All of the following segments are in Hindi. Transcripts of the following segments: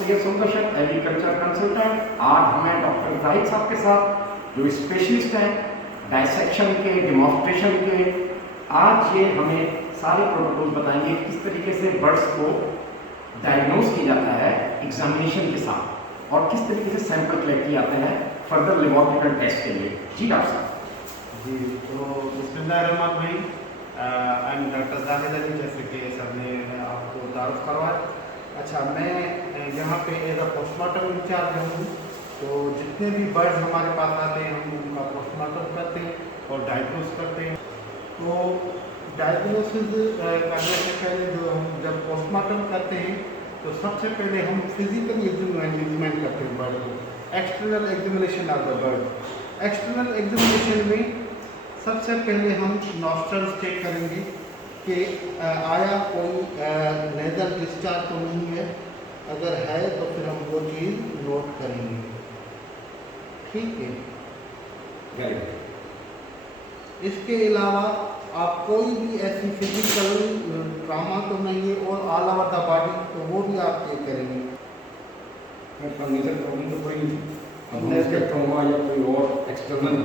सैयद सुंदर एग्रीकल्चर कंसल्टेंट। आज हमें डॉक्टर जाहिद साहब के साथ जो स्पेशलिस्ट हैं डायसेक्शन के, डेमोन्स्ट्रेशन के, आज ये हमें सारे प्रोटोकॉल बताएंगे किस तरीके से बर्ड्स को डायग्नोज किया जाता है एग्जामिनेशन के साथ और किस तरीके से सैंपल कलेक्ट किए जाते हैं फर्दर लेबोरेटरी टेस्ट के लिए। जी डॉक्टर साहब। जी, तो बिस्मिल्लाहिर्रहमानिर्रहीम। I am doctor Zahid Ali, जैसे कि सर ने आपको तारुफ करवाया। अच्छा, मैं यहाँ पे एज अ पोस्टमार्टम इंचार्ज हूँ। तो जितने भी बर्ड्स हमारे पास आते हैं हम उनका पोस्टमार्टम करते हैं और डायग्नोस करते हैं। तो डायग्नोसिस करने से पहले जो हम जब पोस्टमार्टम करते हैं तो सबसे पहले हम फिजिकली एग्जामिन करते हैं बर्ड को, external examination of the bird. External examination में सबसे पहले हम नॉस्ट्रल्स चेक करेंगे कि आया कोई नेजल डिस्चार्ज तो नहीं है। अगर है तो फिर हम वो चीज़ नोट करेंगे। ठीक है। इसके अलावा आप कोई भी ऐसी फिजिकल ट्रामा तो नहीं है और ऑल ओवर द बॉडी, तो वो भी आप चेक करेंगे। नेजल ट्रॉमा या कोई और एक्सटर्नल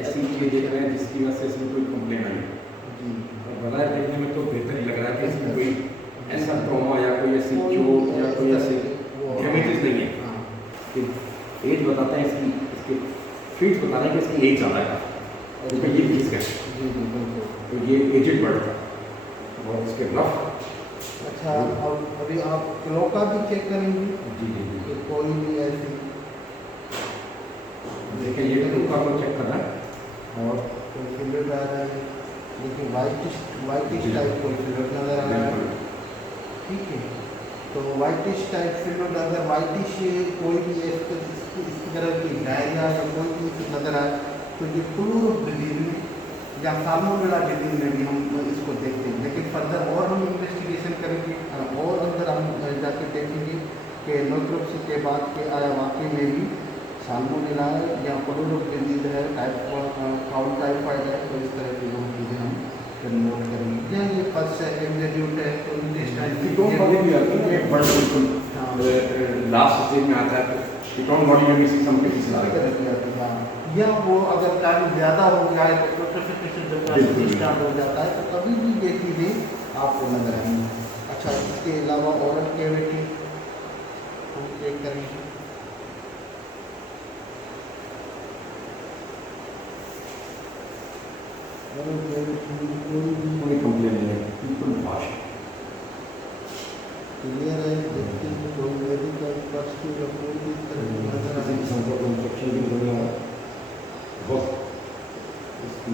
ऐसी चीज़ देख रहे हैं जिसकी वजह से इसमें कोई कंप्लेन आई जी, और बगैर देखने में तो बेहतर ही लग रहा है कि इसमें कोई ऐसा ट्रॉमा या कोई ऐसी चोट या कोई ऐसे डैमेजेस नहीं है। कि एज बताते हैं इसकी, इसके फीट बता रहे हैं कि इसकी एज ज़्यादा है क्योंकि ये पीस है तो ये एजेड बर्ड था और इसके रफ। अच्छा, अब अभी आप क्लो का भी चेक करेंगे जी जी जी, कि कोई भी ऐसी देखिए ये तो का को चेक करना है और कोई फिल्टर आ रहा है। देखिए वाइटिश टाइप कोई फिल्टर नजर आ रहा है। ठीक है, तो वाइटिश टाइप फिल्टर अगर वाइटिश कोई भी इस तरह की डायरिया या कोई भी नजर आए तो ये फ्लू डिजीज या साल्मोनेला डिजीज में भी हम इसको देखते हैं। लेकिन फर्दर और हम इन्वेस्टिगेशन करेंगे और अंदर हम जाके देखेंगे कि नोट्रोप्सी के बाद के आया वाकई में भी साल्मोनेला है या फ्लू डिजीज है, फाउल टाइफाइड है। तो इस तरह की वो चीज़ें हम फिर नोट करेंगे। या ये फर्स्ट है एग्जीक्यूट है तो लास्ट स्टेज में आता है कीटोन बॉडी में भी सिस्टम के किसी तरह या वो अगर टाइम ज़्यादा हो गया है तो प्रोसेसिफिकेशन स्टार्ट हो जाता है तो कभी भी ये चीज़ें आपको नजर आएंगी। अच्छा, इसके अलावा औरत कैविटी हम चेक करेंगे। कोई कंप्लेन नहीं है, बिल्कुल भाषा क्लियर है। देखते हैं कोई मेडिकल पर्स की रिपोर्ट भी नजर किसी किस्म का इंफेक्शन भी नहीं है। बहुत इसकी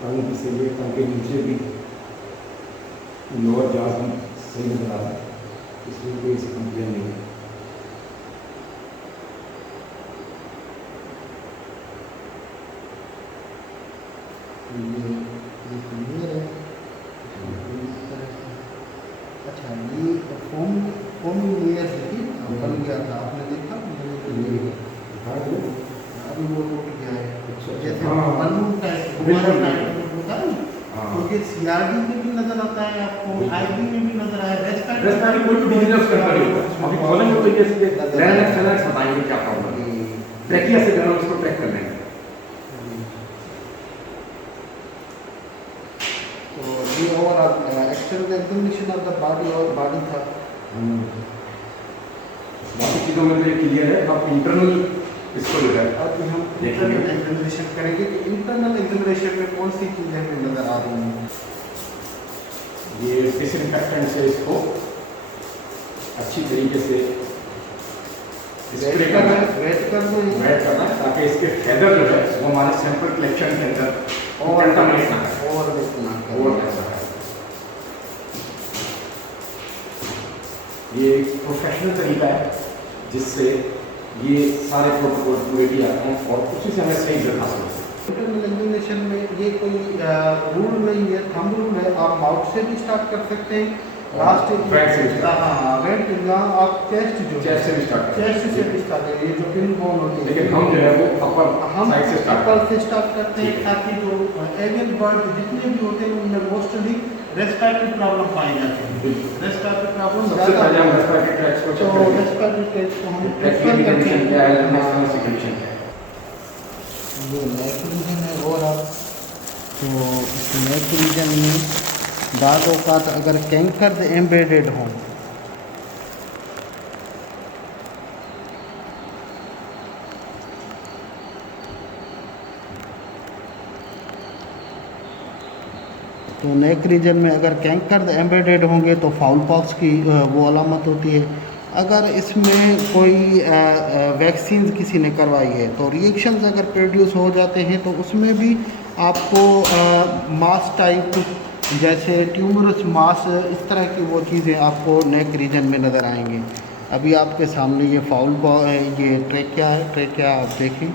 टांग की से लिए टांग के नीचे भी लोअर जांच भी सही नजर आ रहा है, इसमें कोई ऐसी कंप्लेन नहीं है। ये क्लियर है। अच्छा, ये फोमी लेयर बन गया था, आपने देखा? अभी वो टूट गया है। जैसे बलून होता है तो ये सीआरडी में भी नजर आता है आपको, आईबी में भी नजर आया, रेस्पिरेटरी कोई भी डिजीज करता नहीं होता। अभी खोलेंगे तो ये लैंग्वेज बताएंगे क्या प्रॉब्लम है, ट्रैकिया से हम इसको ट्रैक कर लेंगे। तो ये overall external examination of the body और बॉडी था। बाकी चीज़ों में तो ये क्लियर है। अब इंटरनल इसको ले रहे हैं, अब हम इंटरनल एग्जामिनेशन करेंगे कि इंटरनल एग्जामिनेशन में कौन सी चीज़ें हमें नजर आ रही हैं। ये डिसइंफेक्टेंट से इसको अच्छी तरीके से स्प्रे करना है, वेट करना है ताकि इसके फेदर जो है वो हमारे सैंपल कलेक्शन के अंदर और कंटामिनेट ना है और ऐसा है। ये एक प्रोफेशनल तरीका है जिससे ये सारे प्रोटोकॉल पूरे भी आते हैं और उसी से हमें सही रिजल्ट हासिल होता है। इंटरनल एग्जामिनेशन में ये कोई रूल नहीं है, थंब रूल है। आप माउथ से भी स्टार्ट कर सकते हैं लास्ट फ्रंट से start। हाँ वेंट यहाँ आप चेस्ट जो चेस्ट से भी start करते हैं। चेस्ट से भी स्टार्ट है, ये जो पिन बोन होती है लेकिन हम जो है वो अपर हम साइड से स्टार्ट अपर से स्टार्ट करते हैं, ठीक है। ताकि जो एवियन बर्ड जितने भी होते हैं उनमें मोस्टली रेस्पिरेटरी प्रॉब्लम पाई जाती है। बिल्कुल। रेस्पिरेटरी प्रॉब्लम सबसे पहले हम रेस्पिरेटरी ट्रैक्ट को तो चेक करेंगे। रेस्पिरेटरी ट्रैक्ट को हम एक्चुअली कंडीशन क्या है, हाँ। नेक्स्ट कंडीशन क्या है। ये नेक रीजन है और आप तो इस नेक रीजन में दाग औकात अगर कैंकर एम्बेडेड हों तो नेक रीजन में अगर कैंकर एम्बेडेड होंगे तो फाउल पॉक्स की वो अलामत होती है। अगर इसमें कोई वैक्सीन किसी ने करवाई है तो रिएक्शंस अगर प्रोड्यूस हो जाते हैं तो उसमें भी आपको मास टाइप जैसे ट्यूमरस मास इस तरह की वो चीज़ें आपको नेक रीजन में नज़र आएंगी। अभी आपके सामने ये ये ट्रेकिया है, ट्रेकिया आप देखें।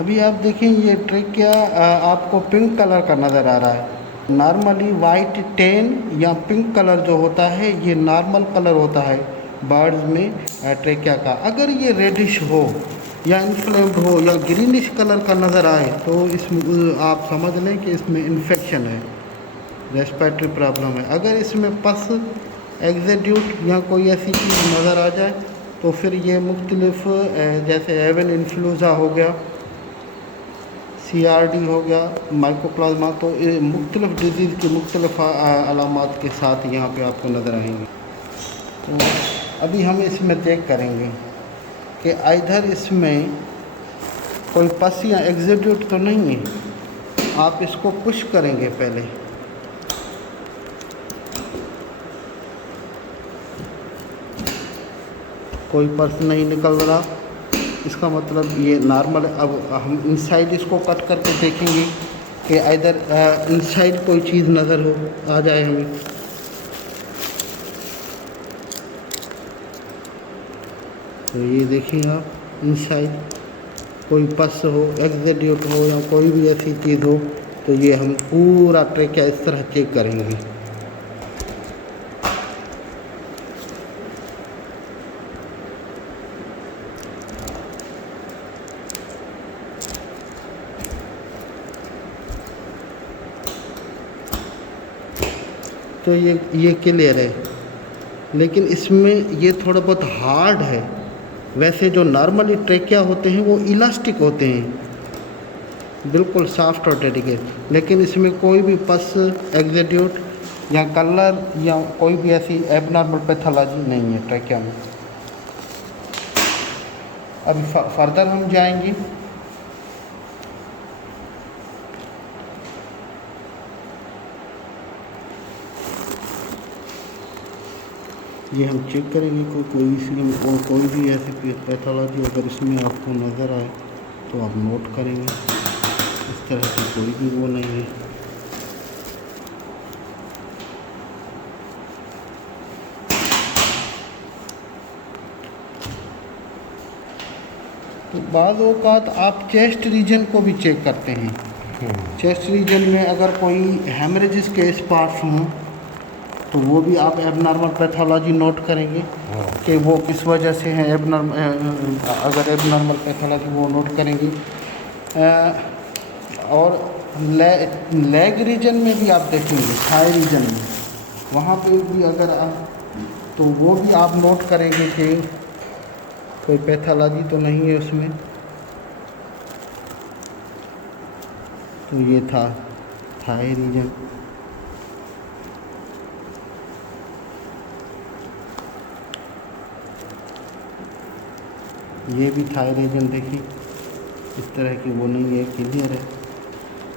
अभी आप देखें ये ट्रेकिया आपको पिंक कलर का नज़र आ रहा है। नॉर्मली वाइट टेन या पिंक कलर जो होता है ये नॉर्मल कलर होता है बर्ड्स में ट्रेकिया का। अगर ये रेडिश हो या इन्फ्लेम्ड हो या ग्रीनिश कलर का नज़र आए तो इसमें आप समझ लें कि इसमें इन्फेक्शन है, रेस्पिरेटरी प्रॉब्लम है। अगर इसमें पस एग्जेड्यूट या कोई ऐसी चीज़ नज़र आ जाए तो फिर ये मुख्तलिफ जैसे एवियन इन्फ्लूज़ा हो गया, CRD हो गया, माइकोप्लाज्मा, तो ये मुख्तलिफ डिजीज़ की मुख्तलिफ अलामात के साथ यहाँ पे आपको नज़र आएंगे। तो अभी हम इसमें चेक करेंगे कि इधर इसमें कोई पस या एग्जेड्यूट तो नहीं है। आप इसको पुश करेंगे पहले, कोई पस नहीं निकल रहा, इसका मतलब ये नॉर्मल। अब हम इनसाइड इसको कट करके देखेंगे कि इधर इनसाइड कोई चीज़ नज़र हो आ जाए हमें। तो ये देखिए आप इनसाइड कोई पस हो, एग्जेड्यूट हो या कोई भी ऐसी चीज़ हो तो ये हम पूरा ट्रेकिया इस तरह चेक करेंगे। तो ये क्लियर है, लेकिन इसमें ये थोड़ा बहुत हार्ड है। वैसे जो नॉर्मली ट्रेकिया होते हैं वो इलास्टिक होते हैं, बिल्कुल सॉफ्ट और डेडिकेट, लेकिन इसमें कोई भी पस एग्जेड्यूट या कलर या कोई भी ऐसी एबनॉर्मल पैथोलॉजी नहीं है ट्रेकिया में। अभी फर्दर हम जाएंगे। ये हम चेक करेंगे कोई भी ऐसी पैथोलॉजी अगर इसमें आपको नज़र आए तो आप नोट करेंगे। इस तरह की कोई भी वो नहीं है। तो बाज़ औक़ात आप चेस्ट रीजन को भी चेक करते हैं। चेस्ट रीजन में अगर कोई हेमरेजेस के स्पॉट्स हों तो वो भी आप एबनॉर्मल पैथोलॉजी नोट करेंगे कि वो किस वजह से है अगर एबनॉर्मल पैथोलॉजी वो नोट करेंगे। और लेग रीजन में भी आप देखेंगे, थाई रीजन में, वहाँ पे भी अगर आप तो वो भी आप नोट करेंगे कि कोई पैथोलॉजी तो नहीं है उसमें। तो ये था थाई रीजन। ये भी थाई रीजन देखिए, इस तरह की वो नहीं है, क्लियर है।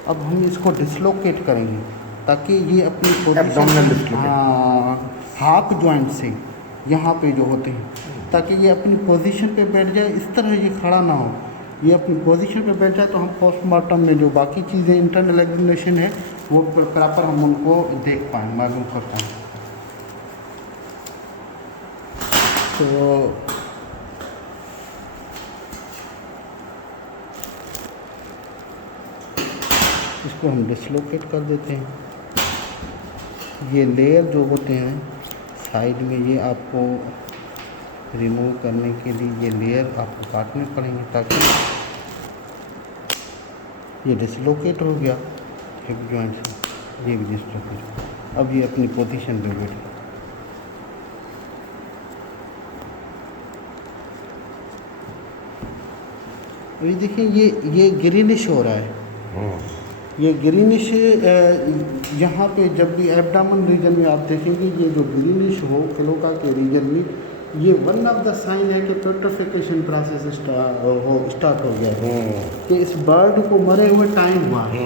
अब हम इसको डिसलोकेट करेंगे ताकि ये अपनी Abdominal dislocate। हाँ, हाक जॉइंट से यहाँ पे जो होते हैं, ताकि ये अपनी पोजीशन पे बैठ जाए, इस तरह ये खड़ा ना हो, ये अपनी पोजीशन पे बैठ जाए, तो हम पोस्टमार्टम में जो बाकी चीज़ें इंटरनल एग्जामिनेशन है वो प्रॉपर हम उनको देख पाएँ, मालूम कर पाएँ। तो इसको हम डिसलोकेट कर देते हैं। ये लेयर जो होते हैं साइड में, ये आपको रिमूव करने के लिए ये लेयर आपको काटने पड़ेंगे, ताकि ये डिसलोकेट हो गया हिप जॉइंट से, ये भी डिसलोकेट। अब ये अपनी पोजीशन पे बैठे। अभी देखिए ये ग्रीनिश हो रहा है, ये ग्रीनिश यहाँ पे जब भी एब्डामन रीजन में आप देखेंगे, ये जो ग्रीनिश हो क्लोका के रीजन में, ये वन ऑफ द साइन है कि पेट्रिफिकेशन प्रोसेस स्टार्ट हो गया है, कि इस बर्ड को मरे हुए टाइम हुआ है,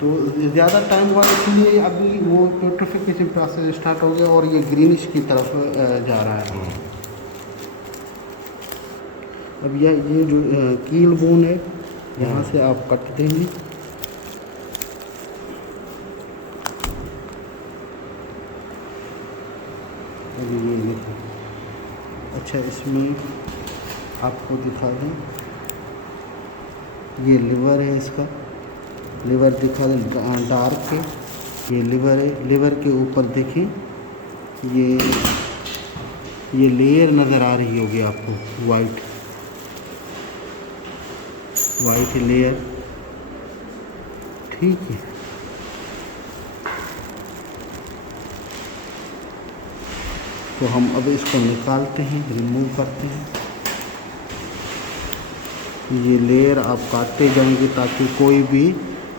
तो ज़्यादा टाइम हुआ, इसलिए अभी वो पेट्रिफिकेशन प्रोसेस स्टार्ट हो गया और ये ग्रीनिश की तरफ जा रहा है। अब ये जो कील बोन है, यहाँ से आप कट देंगे। अभी ये देखिए, अच्छा इसमें आपको दिखा दें, ये लिवर है, इसका लिवर दिखा दें डार्क है, ये लिवर है। लिवर के ऊपर देखें, ये लेयर नज़र आ रही होगी आपको, वाइट लेयर, ठीक है। तो हम अब इसको निकालते हैं, रिमूव करते हैं। ये लेयर आप काटते जाएंगे ताकि कोई भी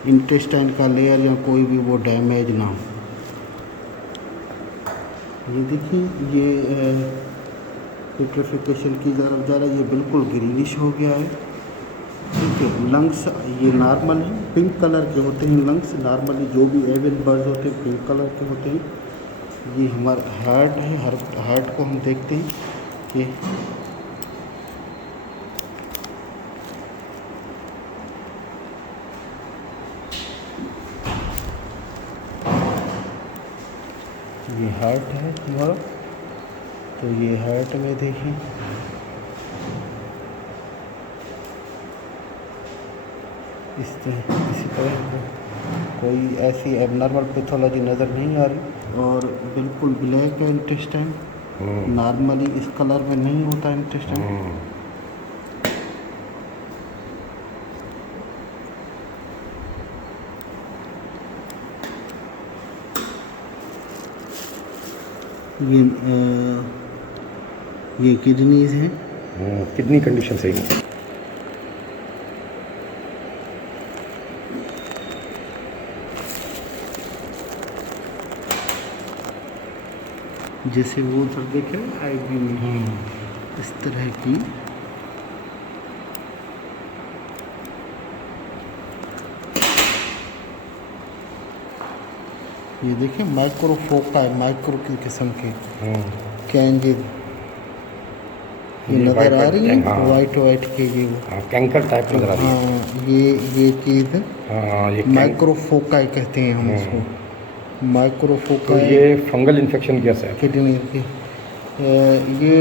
इंटेस्टाइन का लेयर या कोई भी वो डैमेज ना हो। ये देखिए, ये पेट्रिफिकेशन की तरफ जा रहा है, ये बिल्कुल ग्रीनिश हो गया है, ठीक है। लंग्स ये नॉर्मल है, पिंक कलर के होते हैं लंग्स, नॉर्मली जो भी एवियन बर्ड्स होते हैं पिंक कलर के होते हैं। ये हमारा हार्ट है, हार्ट को हम देखते हैं कि ये हार्ट है हमारा, तो ये हार्ट में देखें, इसी तरह कोई ऐसी एबनॉर्मल पैथोलॉजी नज़र नहीं आ रही, और बिल्कुल ब्लैक है इंटेस्टाइन, नॉर्मली इस कलर में नहीं होता इंटेस्टाइन। ये किडनीज हैं, किडनी कंडीशन सही है। जैसे वो उधर देखे आईबी में इस तरह की ये देखें माइक्रोफोका है, माइक्रो की किस्म के कैंजेस ये नज़र आ रही है, वाइट के ये वो कैंकर टाइप नज़र आ रही है। हाँ, ये चीज़ ये माइक्रोफोका कहते हैं हम इसको, माइक्रोफोका। तो ये फंगल इन्फेक्शन कैसे है? किडनी की ये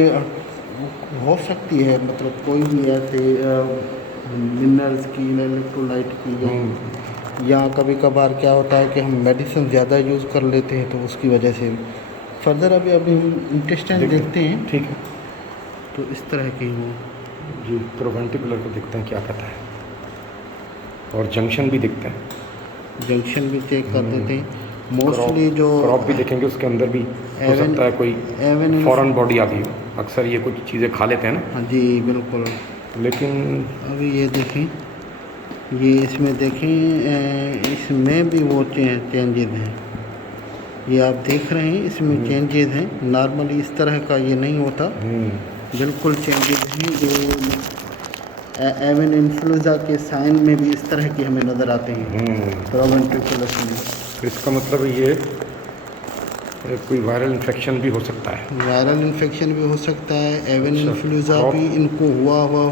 हो सकती है, मतलब कोई भी ऐसे मिनरल्स की, इलेक्ट्रोलाइट की, या कभी कभार क्या होता है कि हम मेडिसिन ज़्यादा यूज़ कर लेते हैं, तो उसकी वजह से फर्दर अभी हम इंटेस्टाइन देखते हैं, ठीक है। तो इस तरह की वो जी प्रोवेंटिकुलर को देखते हैं क्या कहता है, और जंक्शन भी देखते हैं, जंक्शन भी चेक कर देते हैं। मोस्टली जो क्रॉप भी देखेंगे, उसके अंदर भी हो सकता है कोई फॉरेन बॉडी आ गई हो, अक्सर ये कुछ चीज़ें खा लेते हैं ना। हाँ जी बिल्कुल। लेकिन अभी ये देखें, ये इसमें देखें, इसमें भी वो चेंजेस हैं, ये आप देख रहे हैं, इसमें चेंजेस हैं, नॉर्मली इस तरह का ये नहीं होता, बिल्कुल चेंजेस हैं जो एवियन इन्फ्लुएंजा के साइन में भी इस तरह की हमें नज़र आते हैं प्रोवेंट्रिकुलस में। तो इसका मतलब ये कोई वायरल इन्फेक्शन भी हो सकता है। वायरल इन्फेक्शन भी हो सकता है, एवियन अच्छा, इन्फ्लुएंजा क्रॉप- भी इनको हुआ हो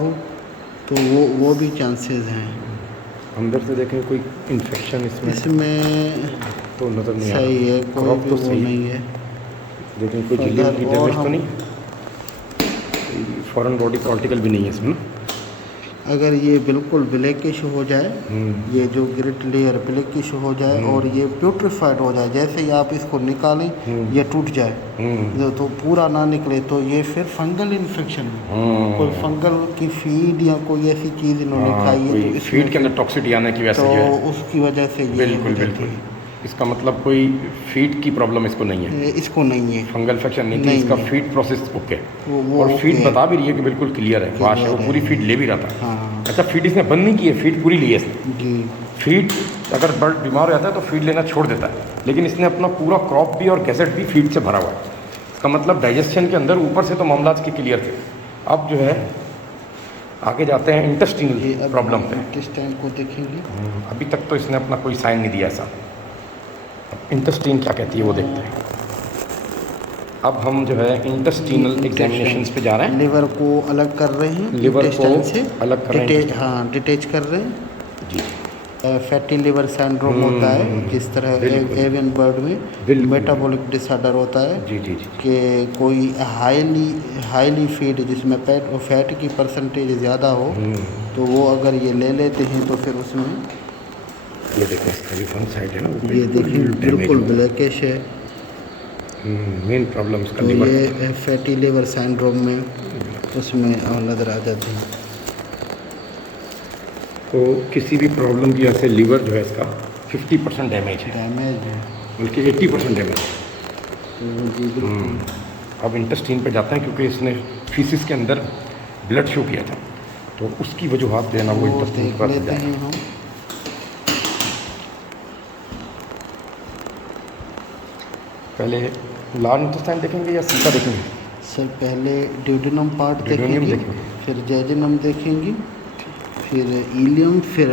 तो वो भी चांसेस हैं। अंदर से देखें कोई इन्फेक्शन इसमें इसमें तो नज़र नहीं आ रहा। सही है, कोई क्रॉप भी तो वो सही, नहीं है। लेकिन कोई झिल्ली फर्दर की और डैमेज तो हम नहीं, फॉरेन बॉडी कॉर्टिकल भी नहीं है इसमें ना। अगर ये बिल्कुल ब्लैकिश हो जाए, ये जो ग्रिट लेयर ब्लैकिश हो जाए और ये प्यूट्रिफाइड हो जाए, जैसे ही आप इसको निकालें ये टूट जाए तो पूरा ना निकले, तो ये फिर फंगल इन्फेक्शन है। कोई फंगल की फीड या कोई ऐसी चीज़ इन्होंने खाई है तो कोई इसमें फीड के अंदर टॉक्सिटी आने की वजह से तो जो है, उसकी वजह से ये बिल्कुल हो जाती बिल्कुल। है। इसका मतलब कोई फीड की प्रॉब्लम इसको नहीं है, इसको नहीं है, फंगल इन्फेक्शन नहीं थी, नहीं इसका है। Feed process okay. वो और फीड ओके बता भी रही है कि बिल्कुल क्लियर है, वाश है, वो है। पूरी फीड ले भी रहा था। हाँ अच्छा, फीड इसने बंद नहीं की है, फीड पूरी ली है इसने। जी। फीड अगर बर्ड बीमार हो जाता है तो फीड लेना छोड़ देता है, लेकिन इसने अपना पूरा क्रॉप भी और गैसेट भी फीड से भरा हुआ है। इसका मतलब डाइजेशन के अंदर ऊपर से तो मामला इसके क्लियर थे। अब जो है आगे जाते हैं इंटेस्टिनल प्रॉब्लम पे। इंटेस्टाइन को देखेंगे। अभी तक तो इसने अपना कोई साइन नहीं दिया ऐसा। इंटेस्टीन क्या कहती है वो देखते हैं। अब हम जो है इंटेस्टीनल एग्जामिनेशंस पे जा रहे हैं। लिवर को अलग कर रहे हैं, लिवर को intestine से अलग कर रहे हैं। डिटेच, हाँ डिटेच कर रहे हैं जी, फैटी लिवर सिंड्रोम होता है, जिस तरह बिल्कुल। एवियन बर्ड में बिल्कुल। मेटाबॉलिक डिसऑर्डर होता है जी जी जी। कि कोई हाईली फीड जिसमें फैट की परसेंटेज ज़्यादा हो तो वो अगर ये ले लेते हैं तो फिर उसमें ये देखें, इसका भी फ्रंट साइड है ना, वो ये देखिए बिल्कुल ब्लैकिश है। मेन प्रॉब्लम इसका तो लिवर। ये फैटी लिवर सिंड्रोम में उसमें नज़र आ जाती है। तो किसी भी प्रॉब्लम की वजह से लिवर जो है इसका 50% डैमेज है, डैमेज है बल्कि 80% डैमेज है। तो जी बिल्कुल। अब इंटेस्टीन पे जाते हैं, क्योंकि इसने फीसिस के अंदर ब्लड शो किया था, तो उसकी वजूहत देना वो वो इंटेस्टीन देख पर लेते जाए। हैं हम। पहले लार्ज इंटेस्टाइन देखेंगे या सीधा देखेंगे? सर पहले ड्यूडेनम पार्ट ड्यूडेनियम देखेंगे, देखेंगे। फिर जेजिनम देखेंगे, फिर इलियम, फिर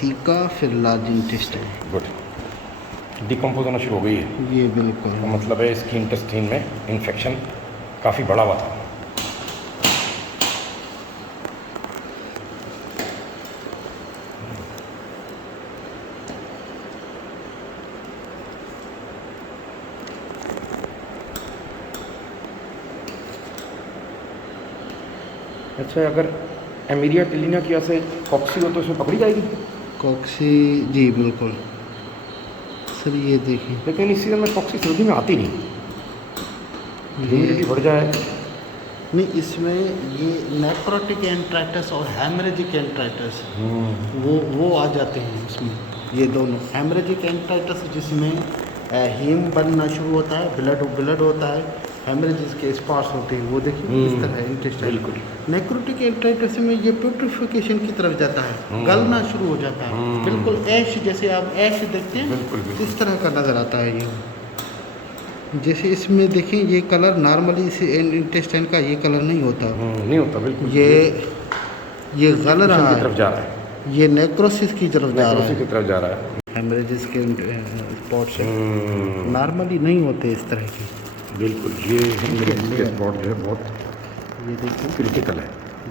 सीका, फिर लार्ज इंटेस्टाइन। गुड। डिकम्पोज होना शुरू हो गई है, ये बिल्कुल तो मतलब है इसकी इंटेस्टीन में इन्फेक्शन काफ़ी बड़ा हुआ था। अच्छा, अगर एमीरिया टिलिना की वजह से कॉक्सी हो तो इसमें पकड़ी जाएगी? कॉक्सी, जी बिल्कुल सर। ये देखिए लेकिन इस सीजन में कॉक्सी सर्दी में आती नहीं, ह्यूमिडिटी बढ़ जाए। नहीं, इसमें ये नेक्रोटिक एंट्राइटिस और हेमरेजिक एंट्राइटिस वो आ जाते हैं उसमें। ये दोनों हेमरेजिक एंट्राइटिस जिसमें हीम बनना शुरू होता है, ब्लड होता है, हेमरेजिस के स्पॉट्स होते हैं, वो देखिए इस तरह इंटेस्टाइन। बिल्कुल। नेक्रोटिक एंट्राइटिस में ये प्यूट्रिफिकेशन की तरफ जाता है, गलना शुरू हो जाता है, बिल्कुल ऐश, जैसे आप ऐश देखते हैं बिल्कुल, बिल्कुल। इस तरह का नज़र आता है ये। जैसे इसमें देखें ये कलर नॉर्मली इस इंटेस्टाइन का ये कलर नहीं होता, नहीं होता बिल्कुल। ये गल रहा की तरफ है, जा रहा है, ये नेक्रोसिस की तरफ जा रहा नेक्रोसिस है। की तरफ जा रहा है। हेमरेजिस के स्पॉट्स नॉर्मली नहीं होते इस तरह के। बिल्कुल, ये स्पॉट जो है बहुत ये देखिए क्रिटिकल है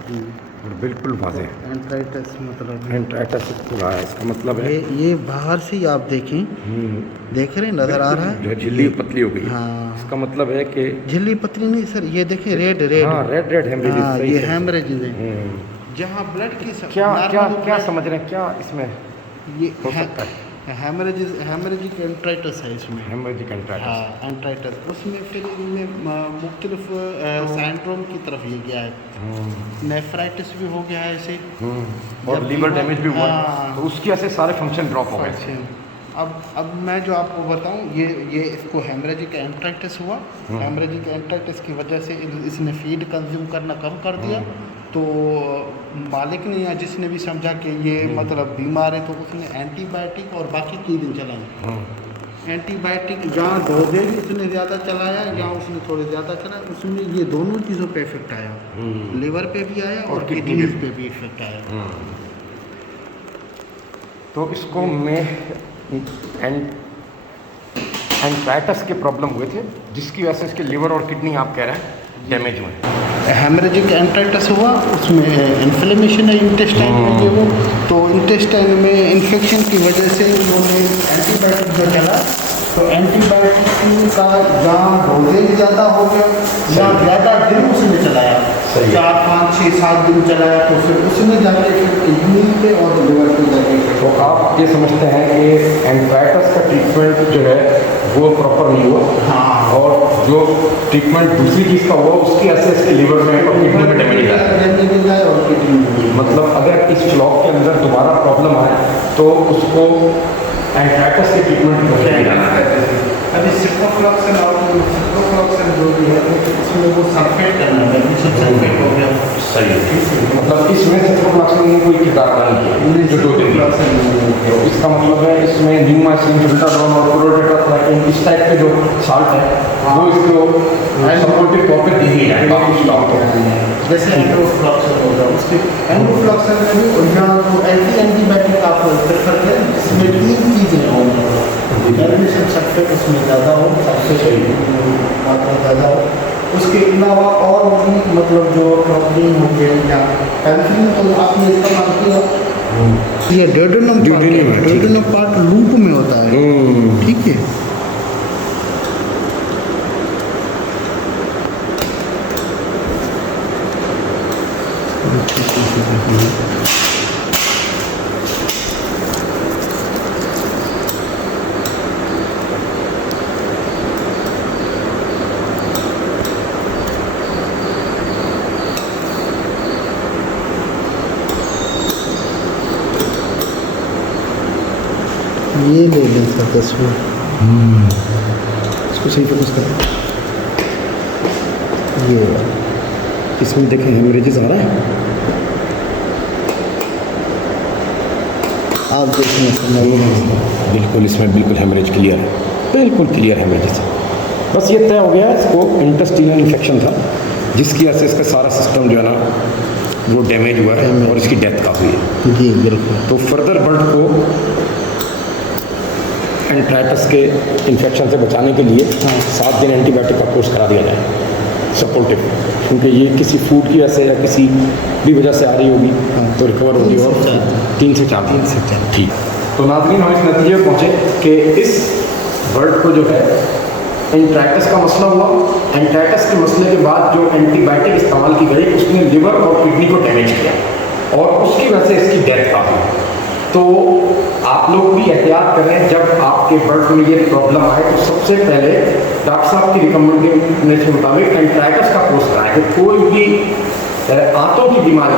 जी, और बिल्कुल वाज़ेह है। एंट्राइटिस मतलब एंट्राइटिस पूरा है, इसका मतलब है ये बाहर से ही आप देखें, देख रहे हैं, नज़र आ रहा जो है, है झिल्ली पतली हो गई है। हाँ। इसका मतलब है कि झिल्ली पतली नहीं सर, ये देखिए रेड हाँ, रेड हेमरेजेस। हाँ, सही ये से। हेमरेजेस है जहाँ ब्लड की क्या समझ रहे हैं, क्या इसमें ये हो सकता है? हेमरेजिक एंट्राइटिस है इसमें। Haemorrhagic enteritis. हाँ एंट्राइटिस, उसमें फिर इनमें मुख्तलिफ सिंड्रोम की तरफ ये गया है, नेफ्राइटिस भी हो गया है इसे, और लीवर डैमेज भी हुआ है, हाँ। तो उसकी वजह से सारे फंक्शन ड्रॉप हो गए। अब मैं जो आपको बताऊं, ये इसको हेमरेजिक एंट्राइटिस हुआ। हेमरेजिक एंट्राइटिस की वजह से इसने फीड कंज्यूम करना कम कर दिया, तो मालिक ने या जिसने भी समझा कि ये मतलब बीमार है, तो उसने एंटीबायोटिक और बाकी चीज़ें चलाई। एंटीबायोटिक जहाँ डोजेज उसने ज़्यादा चलाया, जहाँ उसने थोड़े ज़्यादा चलाया, उसमें ये दोनों चीज़ों पे इफेक्ट आया, लिवर पे भी आया और किडनीज पे भी इफेक्ट आया। तो इसको मैं एंट्राइटिस के प्रॉब्लम हुए थे, जिसकी वजह से इसके लिवर और किडनी आप कह रहे हैं डैमेज हुए। हेमरेजिक एंट्राइटिस हुआ, उसमें इन्फ्लेमेशन है इंटेस्टाइन में जो, तो इंटेस्टाइन में इन्फेक्शन की वजह से उन्होंने एंटीबायोटिक जो चला, तो एंटीबायोटिक का जहाँ डोजेज ज़्यादा हो गया, जहाँ ज़्यादा दिन उसने चलाया, 4, 5, 6, 7 दिन चलाया, तो फिर उसने जाके फिर किडनी पे और लिवर पे जाके। तो आप ये समझते हैं कि एंट्राइटिस का ट्रीटमेंट जो है वो प्रॉपर नहीं हुआ, हाँ, और जो ट्रीटमेंट दूसरी चीज़ का हुआ उसकी वजह से इसके लिवर में और किडनी में डैमेज आया। और किडनी में, मतलब अगर इस फ्लॉक के अंदर दोबारा प्रॉब्लम आए तो उसको एंट्राइटिस के ट्रीटमेंट में जाना है। अभी सिप्रोफ्लॉक्सिन और सिप्रोफ्लॉक्सिन जो भी है उसमें वो सल्फेट करना है, सल्फेट हो गया। सही है, मतलब इसमें सिप्रोफ्लॉक्सिन ने कोई किरदार नहीं किया जो 2 दिन तो इसका मतलब है इसमें न्यूमाइसिन, जिबरेल्टाडोन और क्लोरोटेट्रासाइक्लिन इस टाइप के जो साल्ट है वो इसको सपोर्टिव तौर पे दी गई है बाकी स्टॉक जैसे एंड्रोफ्लॉक्सिन हो गया, उसके एंड्रोफ्लॉक्सिन में भी ओरिजिनल तो एंटीबायोटिक आप प्रेफर करें जिसमें 3 चीज़ें होंगी, कैल्शियम सल्फेट उसमें ज़्यादा हो, सल्फेट मात्रा ज़्यादा हो, उसके अलावा और भी मतलब जो प्रोटीन हो गए या कैल्शियम, तो आपने इस्तेमाल किया ये डेडोनम पार्ट लूप में होता है, ठीक है। ये ले लें सर तस्वीर, इसको सही फोकस करें, ये इसमें देखें हेमरेजेस आ रहा है, आप देखें बिल्कुल इसमें बिल्कुल हेमरेज क्लियर है, बिल्कुल क्लियर हेमरेज। बस ये तय हो गया इसको इंटेस्टाइनल इन्फेक्शन था, जिसकी वजह से इसका सारा सिस्टम जो है ना वो डैमेज हुआ है और इसकी डेथ का हुई है। जी बिल्कुल। तो फर्दर बर्ड को एंट्राइटिस के इन्फेक्शन से बचाने के लिए 7 दिन एंटीबायोटिक का कोर्स करा दिया जाए सपोर्टिव, क्योंकि ये किसी फूड की वजह से या किसी भी वजह से आ रही होगी तो रिकवर होगी, और 3 से 4 दिन से ठीक। तो नाज़रीन हम इस नतीजे पर पहुँचे कि इस बर्ड को जो है एंट्राइटिस का मसला हुआ, एंट्राइटिस के मसले के बाद जो एंटीबायोटिक इस्तेमाल की गई उसने लिवर और किडनी को डैमेज किया और उसकी वजह से इसकी डेथ का हुई। तो आप लोग भी एहतियात करें, जब आपके बर्ड में ये प्रॉब्लम आए तो सबसे पहले डॉक्टर साहब की रिकमेंडेशन के मुताबिक एंट्राइटिस का कोर्स कराएं कि कोई भी आंतों की बीमारी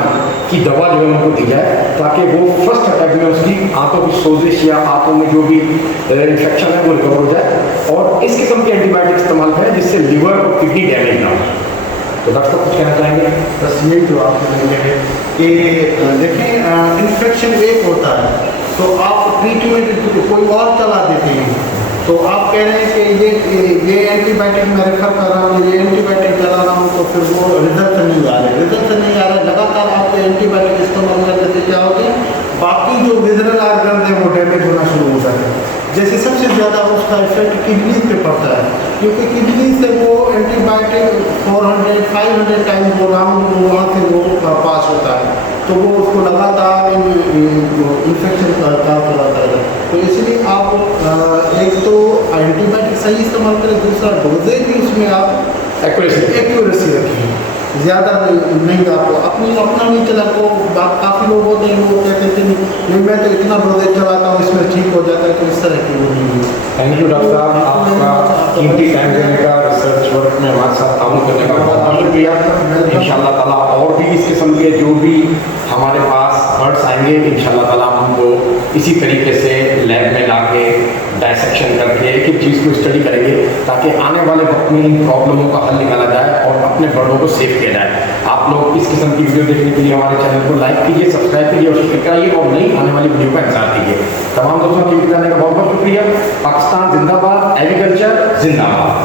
की दवा जो है उनको दी जाए, ताकि वो फर्स्ट अटैक में उसकी आंतों की सोजिश या आंतों में जो भी इन्फेक्शन है वो रिकवर हो जाए, और इस किस्म के एंटीबायोटिक इस्तेमाल करें जिससे लिवर और किडनी डैमेज ना हो। तो डॉक्टर साहब कुछ कहना चाहेंगे? बस यही तो आप कहेंगे कि देखें इन्फेक्शन एक होता है तो आप ट्रीटमेंट कोई और चला देते हैं, तो आप कह रहे हैं कि ये एंटीबायोटिक मैं रेफर कर रहा हूँ, ये एंटीबायोटिक चला रहा हूँ, तो फिर वो रिजल्ट नहीं आ रहा, लगातार आप एंटीबायोटिक इस्तेमाल करने से क्या होता है बाकी जो विजनल आर्गन है वो डैमेज होना शुरू हो जाता है। जैसे सबसे ज़्यादा उसका इफेक्ट किडनी पे पड़ता है, क्योंकि किडनी से वो एंटीबायोटिक 400-500 टाइम वो राउंड वहाँ से वो पास होता है, तो वो उसको लगातार इन्फेक्शन करता है। तो इसलिए आप एक तो एंटीबायोटिक सही इस्तेमाल करें, दूसरा डोजेज भी उसमें आप एक्यूरेसी रखें, ज़्यादा नहीं आपको अपना नहीं चला को काफ़ी लोग होते हैं वो कहते थे नहीं मैं तो इतना डोजेज चलाता हूँ इसमें ठीक हो जाता है, तो इस तरह की वो नहीं है। थैंक यू डॉक्टर साहब, आपका कीमती टाइम देने का, रिसर्च वर्क में हमारे साथ ताउन करने का बहुत शुक्रिया। इंशाअल्लाह ताला और भी इस किस्म के जो भी हमारे पास बर्ड्स आएंगे इंशाअल्लाह ताला हमको इसी तरीके से लैब में ला के डायसेक्शन करके एक एक चीज़ को स्टडी करेंगे, ताकि आने वाले वक्त में इन प्रॉब्लमों का हल निकाला जाए और अपने बर्डों को सेव किया जाए। आप लोग इस किस्म की वीडियो देखने के लिए हमारे चैनल को लाइक कीजिए, सब्सक्राइब कीजिए और शेयर कराइए, और नई आने वाली वीडियो का इंतजार कीजिए। तमाम दोस्तों की वीडियो देखने का बहुत बहुत शुक्रिया। पाकिस्तान जिंदाबाद, एग्रीकल्चर जिंदाबाद।